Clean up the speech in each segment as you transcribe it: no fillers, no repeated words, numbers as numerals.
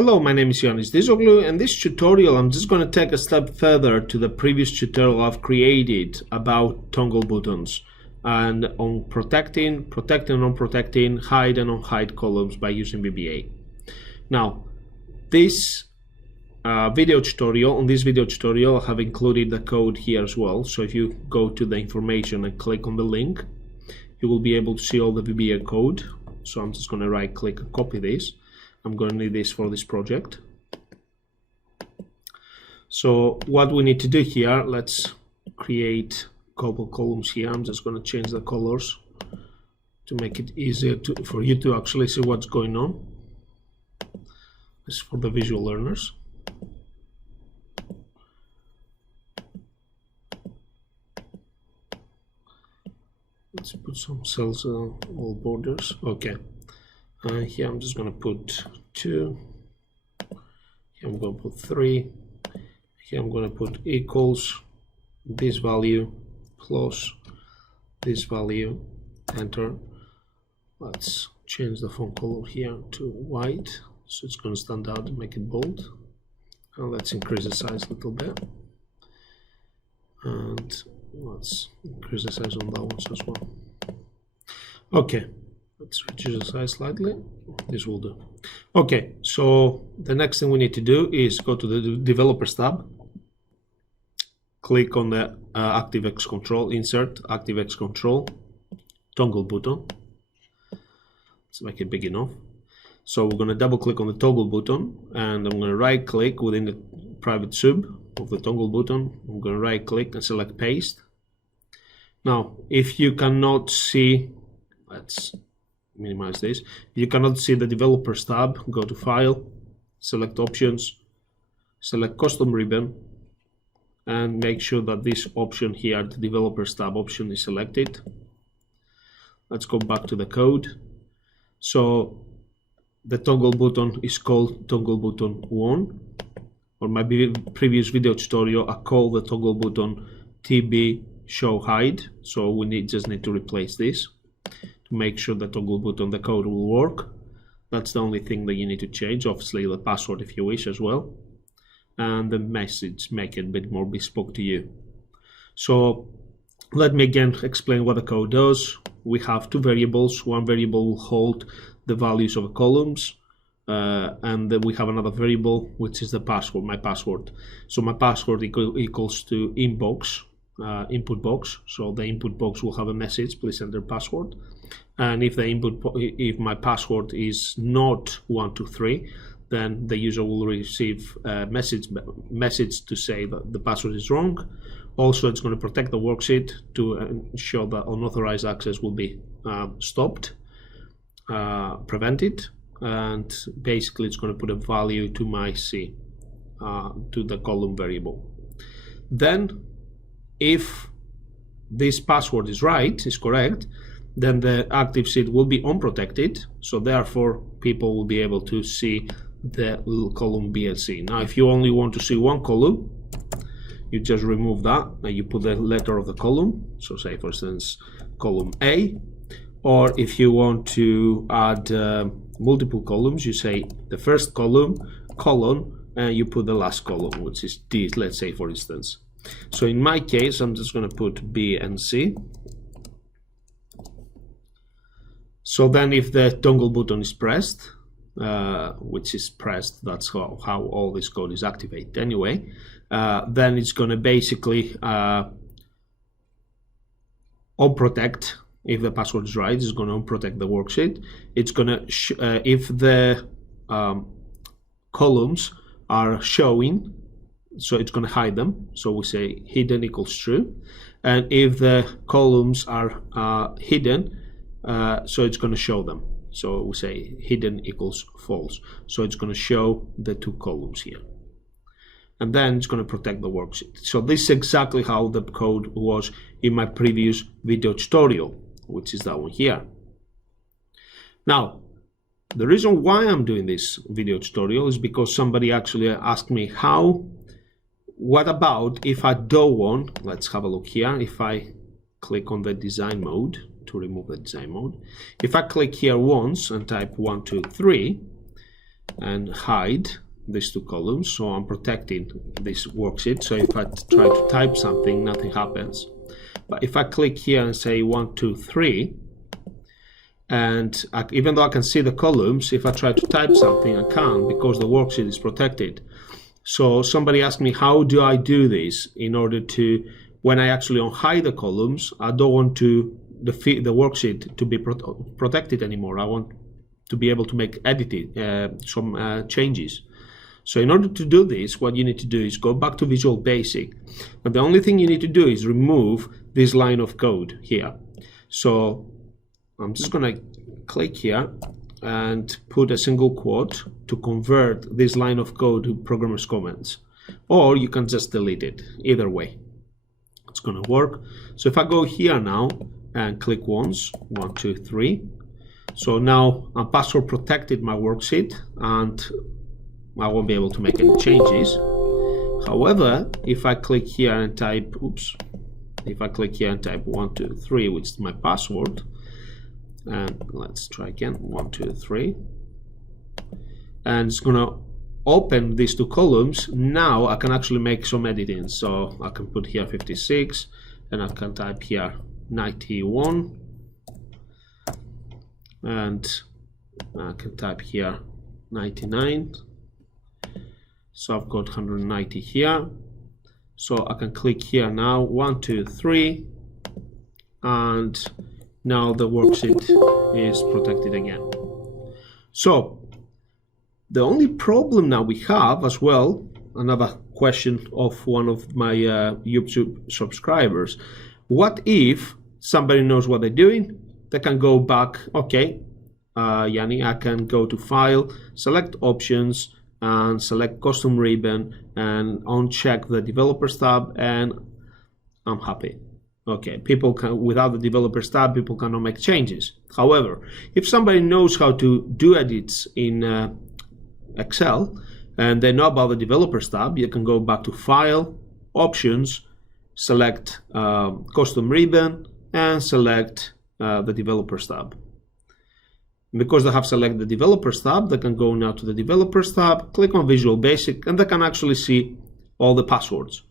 Hello, my name is Ioannis Dizoglu, and this tutorial I'm just going to take a step further to the previous tutorial I've created about toggle buttons and on protecting, and unprotecting, hide and unhide columns by using VBA. Now, this video tutorial, I have included the code here as well. So if you go to the information and click on the link, you will be able to see all the VBA code. So I'm just going to right click and copy this. I'm going to need this for this project. So what we need to do here, let's create a couple columns here. I'm just going to change the colors to make it easier for you to actually see what's going on. This is for the visual learners. Let's put some cells on all borders. Okay. Here I'm just going to put 2. Here I'm going to put 3. Here I'm going to put equals this value plus this value. Enter. Let's change the font color here to white, so it's going to stand out and make it bold. And let's increase the size a little bit. And let's increase the size on that one as well. Okay. Let's reduce the size slightly. This will do. Okay, so the next thing we need to do is go to the Developers tab. Click on the ActiveX Control, insert ActiveX Control, toggle button. Let's make it big enough. So we're going to double click on the toggle button, and I'm going to right click within the private sub of the toggle button. I'm going to right click and select paste. Now, if you cannot see, let's minimize this. If you cannot see the Developers tab, go to File, select Options, select Custom Ribbon, and make sure that this option here, the Developers tab option, is selected. Let's go back to the code. So the toggle button is called toggle button 1. On my previous video tutorial, I called the toggle button TB show hide. So we just need to replace this. Make sure the toggle button, the code will work. That's the only thing that you need to change. Obviously the password if you wish as well, and the message, make it a bit more bespoke to you. So let me again explain what the code does. We have two variables. One variable will hold the values of the columns, and then we have another variable which is the password, my password. So my password equals to inbox, input box. So the input box will have a message, please enter password. And if if my password is not 123, then the user will receive a message to say that the password is wrong. Also, it's going to protect the worksheet to ensure that unauthorized access will be stopped, prevented, and basically it's going to put a value to my C, to the column variable. Then, if this password is correct, then the active seed will be unprotected, so therefore people will be able to see the little column BLC. Now if you only want to see one column, you just remove that and you put the letter of the column, so say for instance column A. Or if you want to add multiple columns, you say the first column, colon, and you put the last column, which is D, let's say for instance. So in my case, I'm just going to put B and C. So then if the toggle button is pressed, which is pressed, that's how all this code is activated anyway, then it's going to basically unprotect. If the password is right, it's going to unprotect the worksheet. It's going to, if the columns are showing, so it's going to hide them. So we say hidden equals true. And if the columns are hidden, so it's going to show them. So we say hidden equals false. So it's going to show the two columns here. And then it's going to protect the worksheet. So this is exactly how the code was in my previous video tutorial, which is that one here. Now, the reason why I'm doing this video tutorial is because somebody actually asked me what about if I don't want, let's have a look here, if I click on the design mode to remove the design mode. If I click here once and type 1, 2, 3, and hide these two columns, so I'm protecting this worksheet. So if I try to type something, nothing happens. But if I click here and say 1, 2, 3, and even though I can see the columns, if I try to type something, I can't, because the worksheet is protected. So somebody asked me, how do I do this in order to, when I actually unhide the columns, I don't want to the worksheet to be protected anymore. I want to be able to make some changes. So in order to do this, what you need to do is go back to Visual Basic, and the only thing you need to do is remove this line of code here. So I'm just going to click here and put a single quote to convert this line of code to programmer's comments, or you can just delete it. Either way, it's going to work. So if I go here now and click once, 1, 2, 3, so now I'm password protected my worksheet and I won't be able to make any changes. However, if I click here and type, if I click here and type 1, 2, 3, which is my password, and let's try again, 1, 2, 3, and it's gonna open these two columns. Now I can actually make some editing. So I can put here 56, and I can type here 91, and I can type here 99. So I've got 190 here. So I can click here now, 1, 2, 3, and now the worksheet is protected again. So the only problem now we have as well, another question of one of my YouTube subscribers, what if somebody knows what they're doing? They can go back, okay, Yanni, I can go to File, select Options, and select Custom Ribbon, and uncheck the Developers tab, and I'm happy. Okay, people can, without the Developers tab, people cannot make changes. However, if somebody knows how to do edits in Excel, and they know about the Developers tab, you can go back to File, Options, select Custom Ribbon, and select the Developers tab. Because they have selected the Developers tab, they can go now to the Developers tab, click on Visual Basic, and they can actually see all the passwords.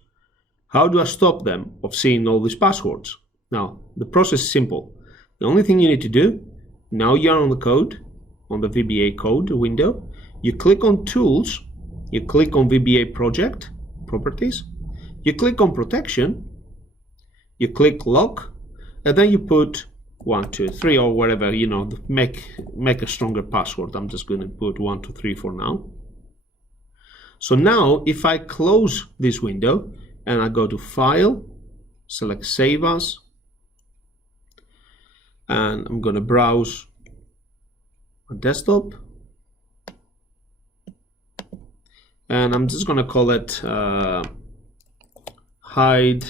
How do I stop them of seeing all these passwords? Now, the process is simple. The only thing you need to do, now you're on the code, on the VBA code window, you click on Tools, you click on VBA Project, Properties, you click on Protection, you click Lock, and then you put 1, 2, 3, or whatever, you know, make a stronger password. I'm just going to put 1, 2, 3 for now. So now, if I close this window and I go to File, select Save As, and I'm going to browse a desktop, and I'm just going to call it Hide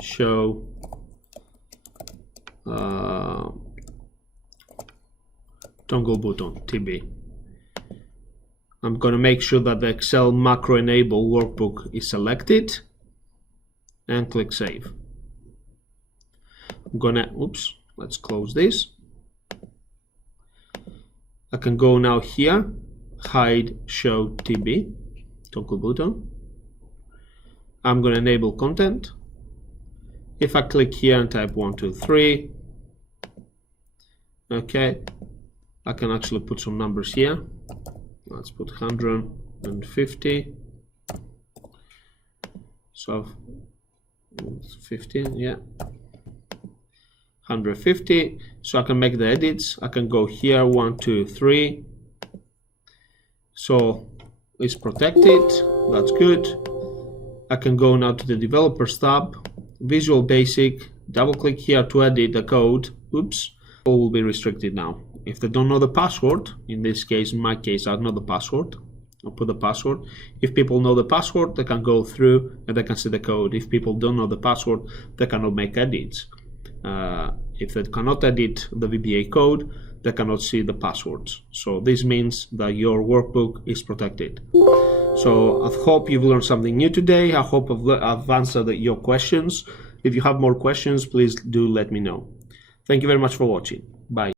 Show ToggleButton TB. I'm going to make sure that the Excel macro enable workbook is selected and click Save. I'm gonna, let's close this. I can go now here, Hide Show TB, ToggleButton. I'm going to enable content. If I click here and type 1, 2, 3, okay, I can actually put some numbers here. Let's put 150. So 15, yeah, 150. So I can make the edits. I can go here, 1, 2, 3. So it's protected. That's good. I can go now to the Developers tab, Visual Basic, double click here to edit the code. All will be restricted now. If they don't know the password, in this case, in my case, I know the password. I'll put the password. If people know the password, they can go through and they can see the code. If people don't know the password, they cannot make edits. If they cannot edit the VBA code, they cannot see the passwords. So this means that your workbook is protected. So I hope you've learned something new today. I hope I've answered your questions. If you have more questions, please do let me know. Thank you very much for watching. Bye.